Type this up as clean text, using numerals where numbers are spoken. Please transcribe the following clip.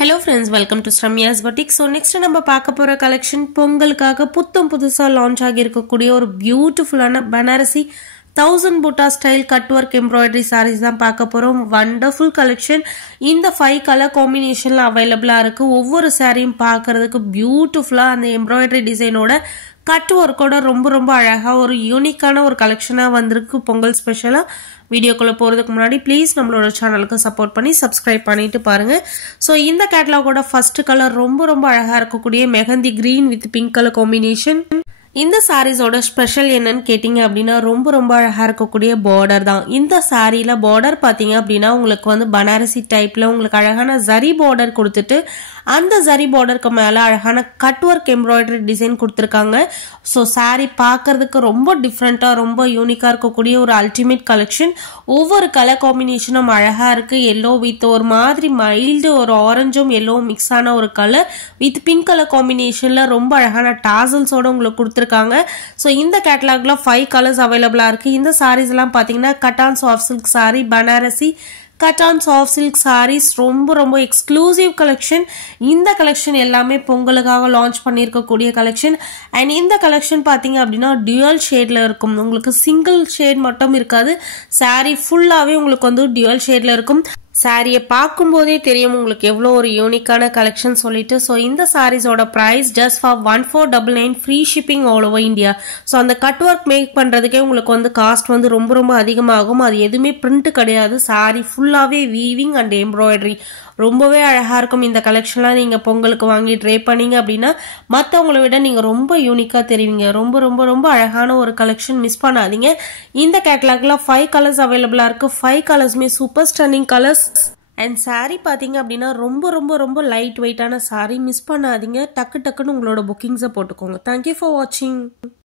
Hello friends, welcome to Sramya's Boutique. So next நம்ம பார்க்க போற collection பொங்கலுக்காக புதுசா லான்ச் ஆகி இருக்கக்கூடிய ஒரு பியூட்டிஃபுல்லான Banarasi 1000 butta style cut work embroidery sarees தான் பார்க்க போறோம். Wonderful collection. இந்த 5 color combinationல available இருக்கு. ஒவ்வொரு சாரியும் பார்க்கிறதுக்கு பியூட்டிஃபுல்லா அந்த embroidery டிசைனோட கட் ஒர்க்கோட ரொம்ப அழகா ஒரு யூனிக்கான ஒரு கலெக்ஷனா வந்திருக்கு பொங்கல் ஸ்பெஷலா. வீடியோக்குள்ள போறதுக்கு முன்னாடி ப்ளீஸ் நம்மளோட சேனலுக்கு சப்போர்ட் பண்ணி சப்ஸ்கிரைப் பண்ணிட்டு பாருங்க. சோ இந்த கேட்டலாகோட ஃபர்ஸ்ட் கலர் ரொம்ப அழகா இருக்கக்கூடிய mehndi green with pink colour combination. இந்த சாரீஸோட ஸ்பெஷல் என்னன்னு கேட்டிங்க அப்படின்னா ரொம்ப அழகா இருக்கக்கூடிய பார்டர் தான். இந்த சாரீல பார்டர் பாத்தீங்க அப்படின்னா உங்களுக்கு வந்து பனாரசி டைப்ல உங்களுக்கு அழகான ஜரி பார்டர் கொடுத்துட்டு அந்த ஜரி பார்டருக்கு மேல அழகான கட் ஒர்க் எம்ப்ராய்டரி டிசைன் கொடுத்துருக்காங்க. ஸோ சாரீ பார்க்கறதுக்கு ரொம்ப டிஃப்ரெண்டா ரொம்ப யூனிக்கா இருக்கக்கூடிய ஒரு அல்டிமேட் கலெக்ஷன். ஒவ்வொரு கலர் காம்பினேஷனும் அழகா இருக்கு. எல்லோ வித் ஒரு மாதிரி மைல்டு ஒரு ஆரஞ்சும் எல்லோ மிக்ஸ் ஆன ஒரு கலர் வித் பிங்க் கலர் காம்பினேஷன்ல ரொம்ப அழகான டாசல்ஸோட உங்களுக்கு கொடுத்துருக்காங்க. ஸோ இந்த கேட்டலாக்ல 5 கலர்ஸ் அவைலபிளா இருக்கு. இந்த சாரீஸ் எல்லாம் பாத்தீங்கன்னா cotton soft silk sari, Banarasi cotton soft silk saris ரொம்ப எக்ஸ்க்ளூசிவ் கலெக்ஷன். இந்த கலெக்ஷன் எல்லாமே பொங்கலுக்காக லான்ச் பண்ணியிருக்கக்கூடிய கலெக்ஷன். அண்ட் இந்த கலெக்ஷன் பார்த்தீங்க அப்படின்னா டியூயல் ஷேட்ல இருக்கும். உங்களுக்கு சிங்கிள் ஷேட் மட்டும் இருக்காது, சாரீ ஃபுல்லாவே உங்களுக்கு வந்து டியூயல் ஷேட்ல இருக்கும். சாரியை பார்க்கும் போதே தெரியும் உங்களுக்கு எவ்வளோ ஒரு யூனிக்கான கலெக்ஷன் சொல்லிட்டு. ஸோ இந்த சாரீஸோட price just for 1499 free shipping all over India. So அந்த கட் ஒர்க் மேக் பண்ணுறதுக்கே உங்களுக்கு வந்து காஸ்ட் வந்து ரொம்ப அதிகமாகும். அது எதுவுமே பிரிண்ட் கிடையாது, சாரி ஃபுல்லாகவே வீவிங் அண்ட் எம்ப்ராய்டரி. ரொம்பவே அழகா இருக்கும். இந்த கலெக்ஷன்லாம் நீங்க பொங்கலுக்கு வாங்கி ட்ரை பண்ணீங்க அப்படின்னா மற்றவங்களை விட நீங்க ரொம்ப யூனிக்கா தெரிவிங்க. ரொம்ப அழகான ஒரு கலெக்ஷன், மிஸ் பண்ணாதீங்க. இந்த கேட்டலாக்ல 5 கலர்ஸ் அவைலபிளா இருக்கு. 5 கலர்ஸுமே super stunning colours. And sari பாத்தீங்க அப்படின்னா ரொம்ப லைட் வெயிட்டான சாரி, மிஸ் பண்ணாதீங்க. டக்குன்னு உங்களோட புக்கிங்ஸை போட்டுக்கோங்க. தேங்க்யூ ஃபார் வாட்சிங்.